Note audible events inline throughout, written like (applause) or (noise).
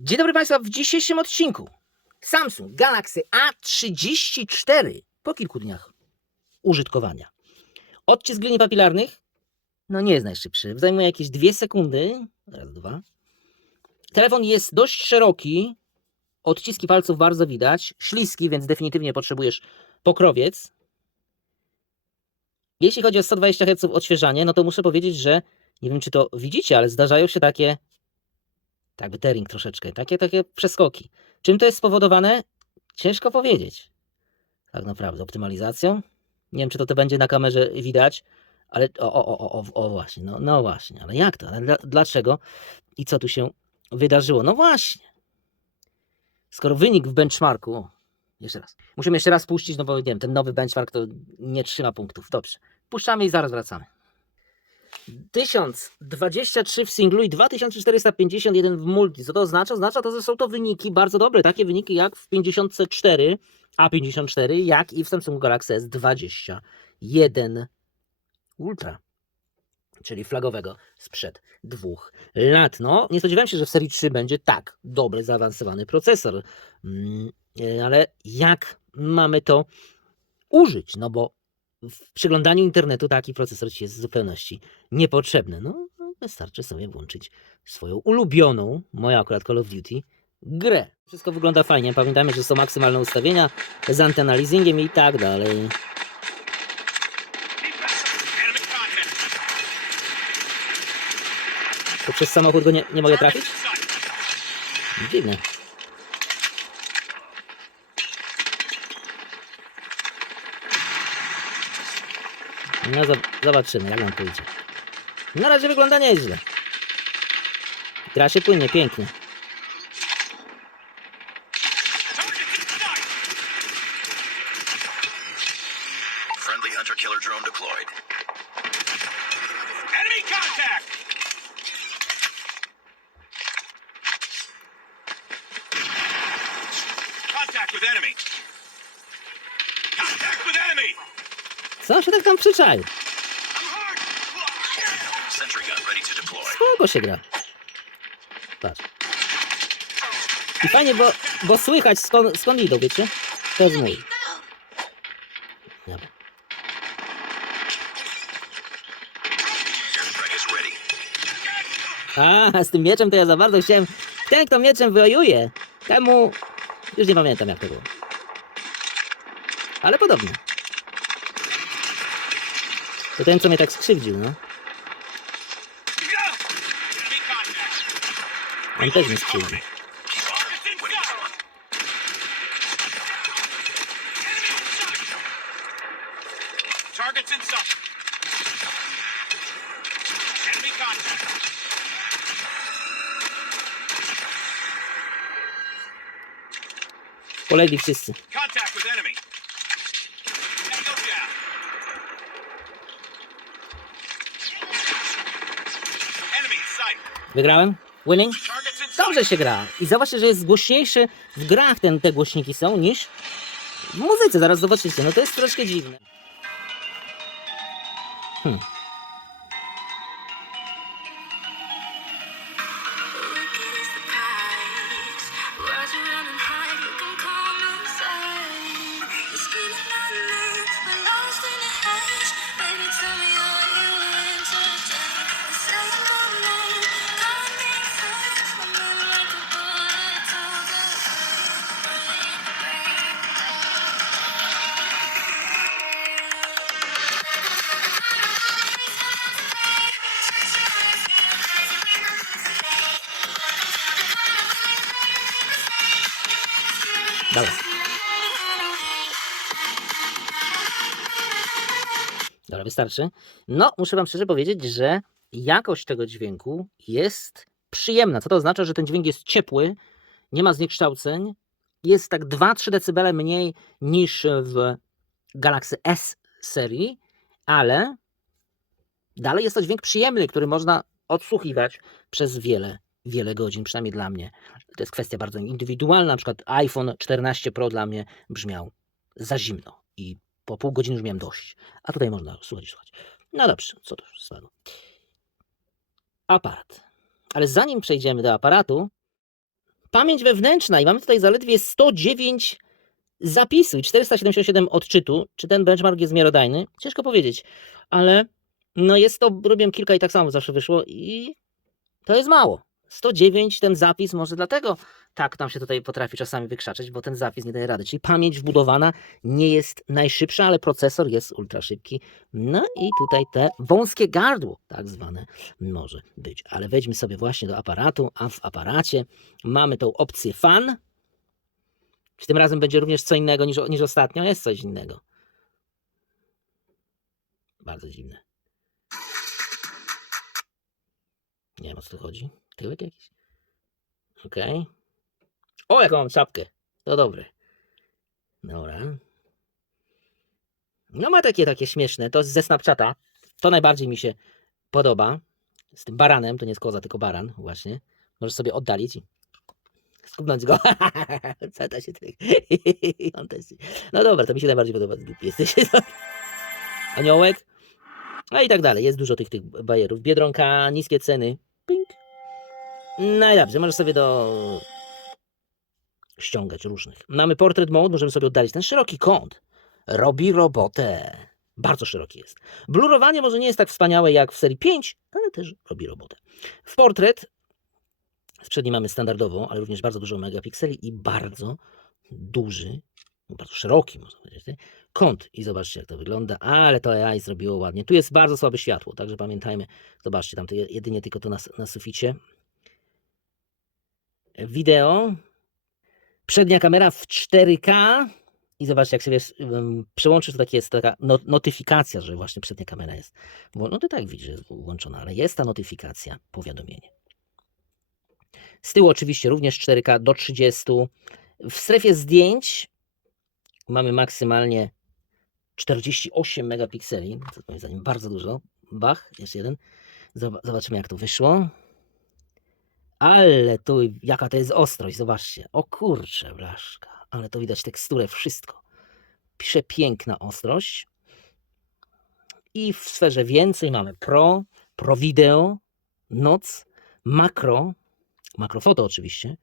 Dzień dobry Państwa, w dzisiejszym odcinku Samsung Galaxy A34 po kilku dniach użytkowania. Odcisk linii papilarnych, no nie jest najszybszy, zajmuje jakieś dwie sekundy, raz, dwa. Telefon jest dość szeroki, odciski palców bardzo widać, śliski, więc definitywnie potrzebujesz pokrowiec. Jeśli chodzi o 120 Hz odświeżanie, no to muszę powiedzieć, że nie wiem czy to widzicie, ale zdarzają się takie tak tering troszeczkę, takie, takie przeskoki. Czym to jest spowodowane? Ciężko powiedzieć. Tak naprawdę, optymalizacją. Nie wiem, czy to, to będzie na kamerze widać, ale o, o, o, o, o właśnie, no, no właśnie, ale jak to? Dlaczego? I co tu się wydarzyło? No właśnie. Skoro wynik w benchmarku, o, jeszcze raz, musimy jeszcze raz puścić, no bo nie wiem, ten nowy benchmark to nie trzyma punktów. Dobrze, puszczamy i zaraz wracamy. 1023 w singlu i 2451 w multi. Co to oznacza? Oznacza to, że są to wyniki bardzo dobre. Takie wyniki jak w 54, A54, jak i w Samsung Galaxy S21 Ultra. Czyli flagowego sprzed dwóch lat. No, nie spodziewałem się, że w serii 3 będzie tak dobry, zaawansowany procesor. Mm, e, ale jak mamy to użyć? No bo w przeglądaniu internetu taki procesor ci jest w zupełności niepotrzebny. No, wystarczy sobie włączyć swoją ulubioną, moja akurat Call of Duty, grę. Wszystko wygląda fajnie. Pamiętajmy, że są maksymalne ustawienia z antenalizingiem i tak dalej. To przez samochód go nie, nie mogę trafić? Dziwne. No zob- zobaczymy, jak nam pójdzie. Na razie wygląda nieźle. Gra się płynnie, pięknie. Friendly hunter killer drone deployed. Enemy contact! Contact with enemy. Contact with enemy. Co się tak tam deploy. Spoko się gra. Patrz. I fajnie, bo, bo słychać skąd, skąd idą, wiecie? To jest mój. Dobra. A, z tym mieczem to ja za bardzo chciałem... Ten, kto mieczem wyojuje, temu... Już nie pamiętam, jak to było. Ale podobnie. To ten, co mnie tak skrzywdził, no. On też mnie skrzywdził. Targets in sight. Enemy contact. Polegli wszyscy. Contact with enemy. Tango down. Enemy in sight. Wygrałem? Winning? Dobrze się gra. I zobaczcie, że jest głośniejszy w grach ten, te głośniki są niż w muzyce. Zaraz zobaczycie. No to jest troszkę dziwne. Hmm. Dobra. Dobra, wystarczy. No, muszę Wam szczerze powiedzieć, że jakość tego dźwięku jest przyjemna. Co to oznacza, że ten dźwięk jest ciepły, nie ma zniekształceń, jest tak 2-3 dB mniej niż w Galaxy S serii, ale dalej jest to dźwięk przyjemny, który można odsłuchiwać przez wiele, wiele godzin, przynajmniej dla mnie. To jest kwestia bardzo indywidualna. Na przykład iPhone 14 Pro dla mnie brzmiał za zimno i po pół godziny już miałem dość. A tutaj można słuchać, słuchać. No dobrze, co to już. Aparat. Ale zanim przejdziemy do aparatu, Pamięć wewnętrzna i mamy tutaj zaledwie 109 zapisu i 477 odczytu. Czy ten benchmark jest miarodajny? Ciężko powiedzieć, ale no jest to, robiłem kilka i tak samo zawsze wyszło i to jest mało. 109 ten zapis, może dlatego tak nam się tutaj potrafi czasami wykrzaczać, bo ten zapis nie daje rady. Czyli pamięć wbudowana nie jest najszybsza, ale procesor jest ultra szybki. No i tutaj te wąskie gardło, tak zwane, może być. Ale wejdźmy sobie właśnie do aparatu, a w aparacie mamy tą opcję fan. Czy tym razem będzie również co innego niż, niż ostatnio? Jest coś innego. Bardzo dziwne. Nie wiem o co tu chodzi. Tyłek jakiś? Okej. O, jaką mam czapkę. To dobre. Dobra. No ma takie, takie śmieszne. To ze Snapchata. To najbardziej mi się podoba. Z tym baranem. To nie jest koza, tylko baran. Właśnie. Możesz sobie oddalić i skubnąć go. (laughs) Co to się tak... (laughs) On. No dobra, to mi się najbardziej podoba. Jesteś. Aniołek. No i tak dalej. Jest dużo tych, tych bajerów. Biedronka, niskie ceny. No i dobrze, możesz sobie do ściągać różnych. Mamy portrait mode, możemy sobie oddalić ten szeroki kąt. Robi robotę. Bardzo szeroki jest. Blurowanie może nie jest tak wspaniałe jak w serii 5, ale też robi robotę. W portret z przedniej mamy standardową, ale również bardzo dużo megapikseli i bardzo duży, no bardzo szeroki można powiedzieć, kąt. I zobaczcie jak to wygląda, ale to AI zrobiło ładnie. Tu jest bardzo słabe światło, także pamiętajmy, zobaczcie, tam to je- jedynie tylko to na, na suficie. Wideo. Przednia kamera w 4K. I zobaczcie, jak sobie przełączysz, to takie jest taka no, notyfikacja, że właśnie przednia kamera jest. No to tak widzisz, że jest włączona, ale jest ta notyfikacja, powiadomienie. Z tyłu oczywiście również 4K do 30. W strefie zdjęć mamy maksymalnie 48 megapikseli. To moim zdaniem bardzo dużo. Bach, jeszcze jeden. Zob- Zobaczymy, jak to wyszło. Ale tu, jaka to jest ostrość, zobaczcie. O kurcze, blaszka. Ale to widać teksturę, wszystko. Przepiękna ostrość. I w sferze więcej mamy Pro, Pro Video, Noc, Makro, Makrofoto oczywiście.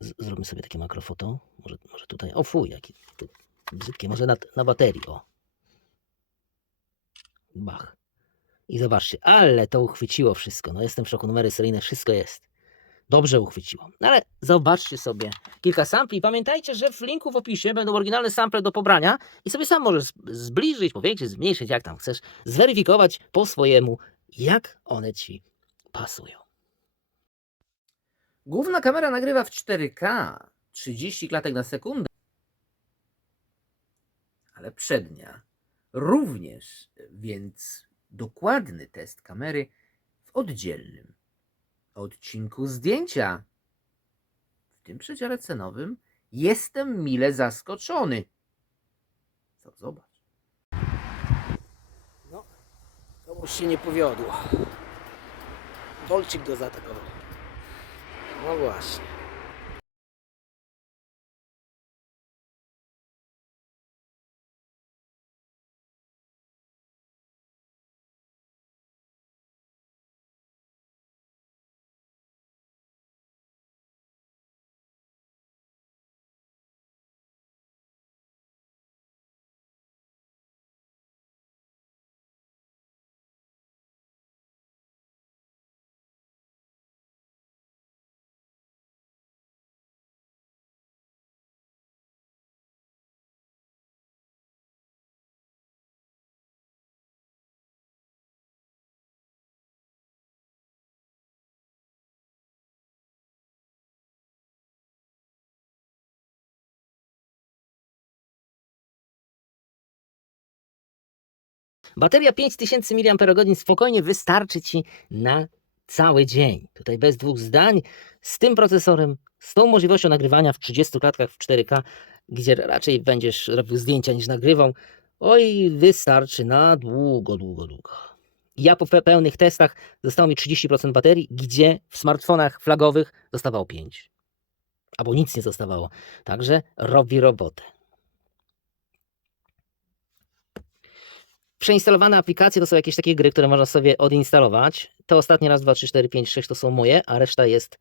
Z- sobie takie makrofoto. Może, może tutaj, o fuj, jakie tu brzydkie, może na, na baterii, o. Bach. I zobaczcie, ale to uchwyciło wszystko. No jestem w szoku, numery seryjne, wszystko jest. Dobrze uchwyciło. No ale zobaczcie sobie kilka sampli. Pamiętajcie, że w linku w opisie będą oryginalne sample do pobrania i sobie sam możesz zbliżyć, powiększyć, zmniejszyć, jak tam chcesz, zweryfikować po swojemu, jak one ci pasują. Główna kamera nagrywa w 4K, 30 klatek na sekundę, ale przednia również, więc dokładny test kamery w oddzielnym odcinku zdjęcia. W tym przedziale cenowym jestem mile zaskoczony. Co zobacz. No, komuś się nie powiodło. Bolcik go zaatakował. No właśnie. Bateria 5000 mAh spokojnie wystarczy Ci na cały dzień. Tutaj bez dwóch zdań, z tym procesorem, z tą możliwością nagrywania w 30 klatkach w 4K, gdzie raczej będziesz robił zdjęcia niż nagrywał, oj, wystarczy na długo, długo, długo. Ja po pe- pełnych testach zostało mi 30% baterii, gdzie w smartfonach flagowych zostawało 5. Albo nic nie zostawało. Także robi robotę. Przeinstalowane aplikacje to są jakieś takie gry, które można sobie odinstalować. To ostatnie raz, dwa, trzy, cztery, pięć, sześć to są moje, a reszta jest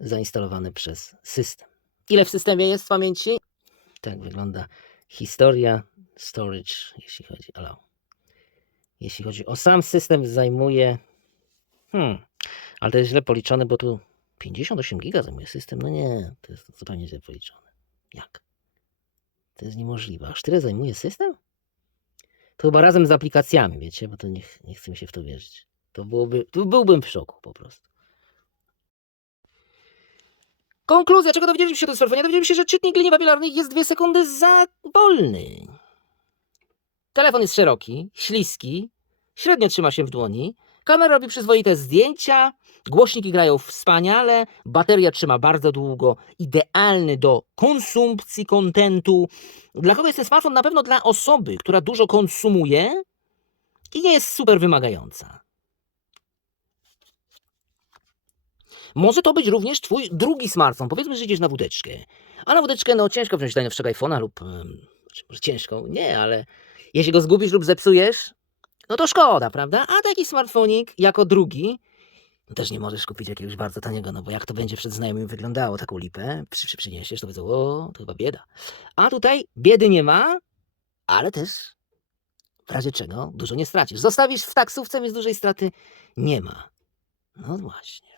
zainstalowane przez system. Ile w systemie jest w pamięci? Tak wygląda historia storage, jeśli chodzi allow. Jeśli chodzi o sam system, zajmuje. Hmm, ale to jest źle policzone, bo tu 58 giga zajmuje system. No nie, to jest zupełnie źle policzone. Jak? To jest niemożliwe. Aż tyle zajmuje system? To chyba razem z aplikacjami, wiecie, bo to nie, nie chce mi się w to wierzyć. To byłoby, to byłbym w szoku po prostu. Konkluzja, czego dowiedzieliśmy się o tym smartfonie? Dowiedzieliśmy się, że czytnik linii papilarnych jest dwie sekundy za wolny. Telefon jest szeroki, śliski, średnio trzyma się w dłoni, kamera robi przyzwoite zdjęcia, głośniki grają wspaniale, bateria trzyma bardzo długo, idealny do konsumpcji kontentu. Dla kogo jest ten smartfon? Na pewno dla osoby, która dużo konsumuje i nie jest super wymagająca. Może to być również twój drugi smartfon. Powiedzmy, że idziesz na wódeczkę. A na wódeczkę, no ciężko wziąć najnowszego iPhone'a lub... może ciężko, nie, ale jeśli go zgubisz lub zepsujesz, no to szkoda, prawda? A taki smartfonik jako drugi, no też nie możesz kupić jakiegoś bardzo taniego, no bo jak to będzie przed znajomymi wyglądało, taką lipę, przy, przy, przyniesiesz, to powiedzą, o, to chyba bieda. A tutaj biedy nie ma, ale też w razie czego dużo nie stracisz. Zostawisz w taksówce, więc dużej straty nie ma. No właśnie.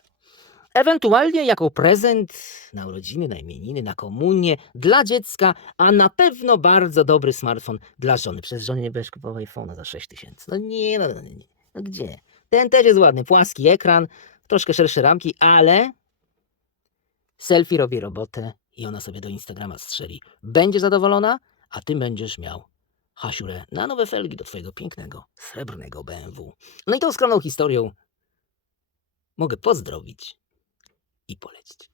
Ewentualnie jako prezent na urodziny, na imieniny, na komunię, dla dziecka, a na pewno bardzo dobry smartfon dla żony. Przez żonę nie będziesz kupował iPhone'a za 6 tysięcy. No nie, no, no, nie. no gdzie? Ten też jest ładny, płaski ekran, troszkę szersze ramki, ale selfie robi robotę i ona sobie do Instagrama strzeli. Będzie zadowolona, a ty będziesz miał hasiurę na nowe felgi do twojego pięknego, srebrnego BMW. No i tą skromną historią mogę pozdrowić i polecić.